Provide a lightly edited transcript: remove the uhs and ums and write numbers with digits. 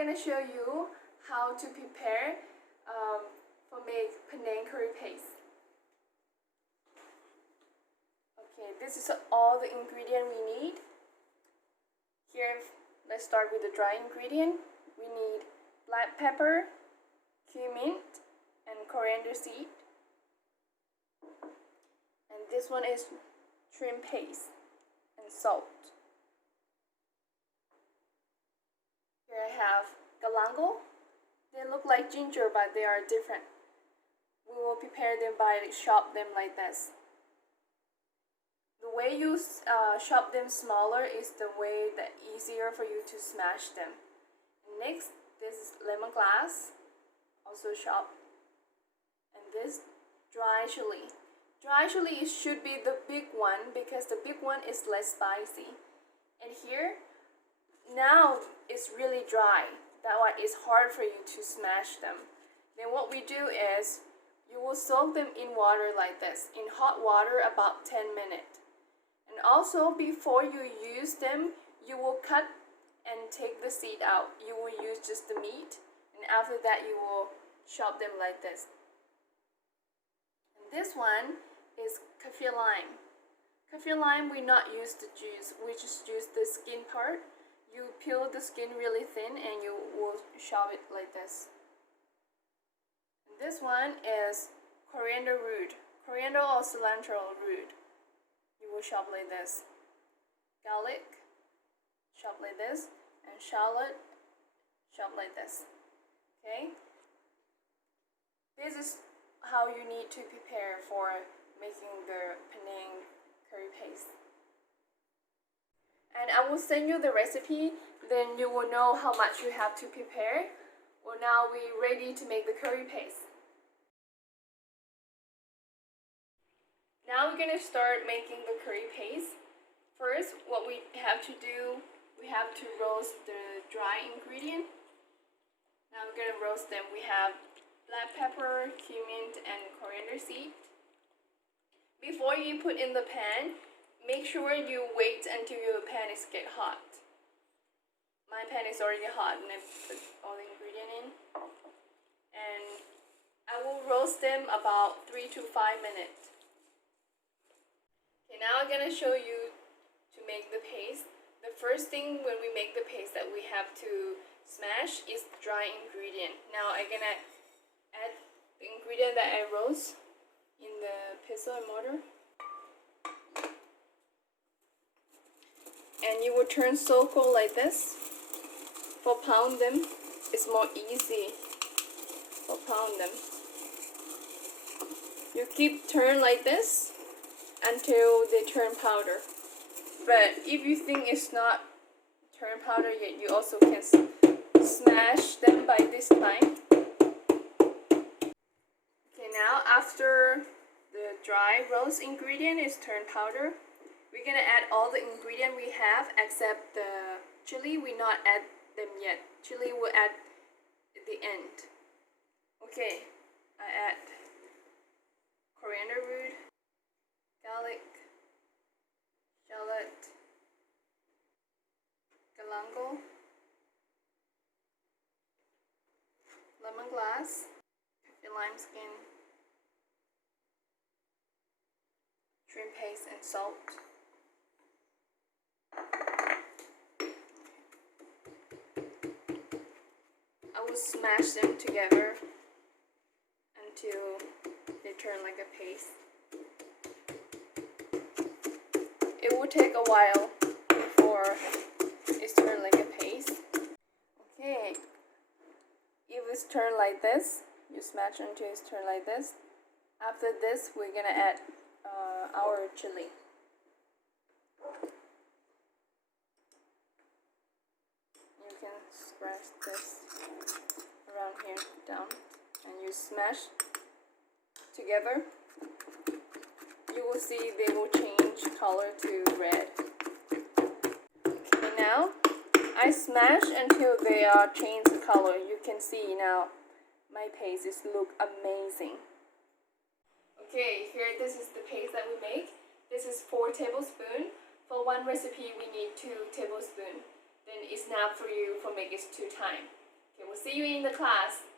gonna show you how to prepare for make Panang Curry Paste. Okay, this is all the ingredient we need. Here, let's start with the dry ingredient. We need black pepper, cumin, and coriander seed. And this one is shrimp paste and salt. Here I have galangal. They look like ginger, but they are different. We will prepare them by chop them like this. The way you chop them smaller is the way that easier for you to smash them. Next, this is lemongrass, also chopped. And this dry chili. Dry chili should be the big one because the big one is less spicy. And here, now it's really dry. That one is hard for you to smash them. Then what we do is, you will soak them in water like this, in hot water about 10 minutes. And also before you use them, you will cut and take the seed out. You will use just the meat, and after that you will chop them like this. And this one is Kaffir Lime. Kaffir Lime, we not use the juice, we just use the skin part. You peel the skin really thin and you will chop it like this. And this one is Coriander Root, coriander or cilantro root. You will chop like this. Garlic, chop like this, and shallot, chop like this. Okay? This is how you need to prepare for making the Panang Curry Paste. And I will send you the recipe, then you will know how much you have to prepare. Well, now we're ready to make the curry paste. Now we're going to start making the curry paste. First, what we have to do, we have to roast the dry ingredient. Now we're going to roast them. We have black pepper, cumin, and coriander seed. Before you put in the pan, make sure you wait until your pan is get hot. My pan is already hot and I put all the ingredient in. And I will roast them about 3 to 5 minutes. Okay, now I'm gonna show you to make the paste. The first thing when we make the paste that we have to smash is dry ingredient. Now I'm gonna add the ingredient that I roast in the pestle and mortar. And you will turn circle like this. For pound them, it's more easy. For pound them, you keep turn like this until they turn powder. But if you think it's not turn powder yet, you also can smash them by this time. Okay, now after the dry roast ingredient is turned powder, we're gonna add all the ingredient we have except the chili. We not add them yet. Chili we'll add at the end. Okay, I add coriander root, garlic, shallot, galangal, lemongrass, Kaffir lime skin, shrimp paste, and salt. I will smash them together until they turn like a paste. It will take a while before it's turned like a paste. Okay, if it's turned like this, you smash until it's turned like this. After this, we're gonna add our chili. You can scratch this around here down and you smash together. You will see they will change color to red. Okay, now I smash until they are changed color. You can see now my paste is look amazing. Okay, here this is the paste that we make. This is 4 tablespoons. For one recipe we need 2 tablespoons. Then it's enough for you for make it 2 times. Okay, we'll see you in the class.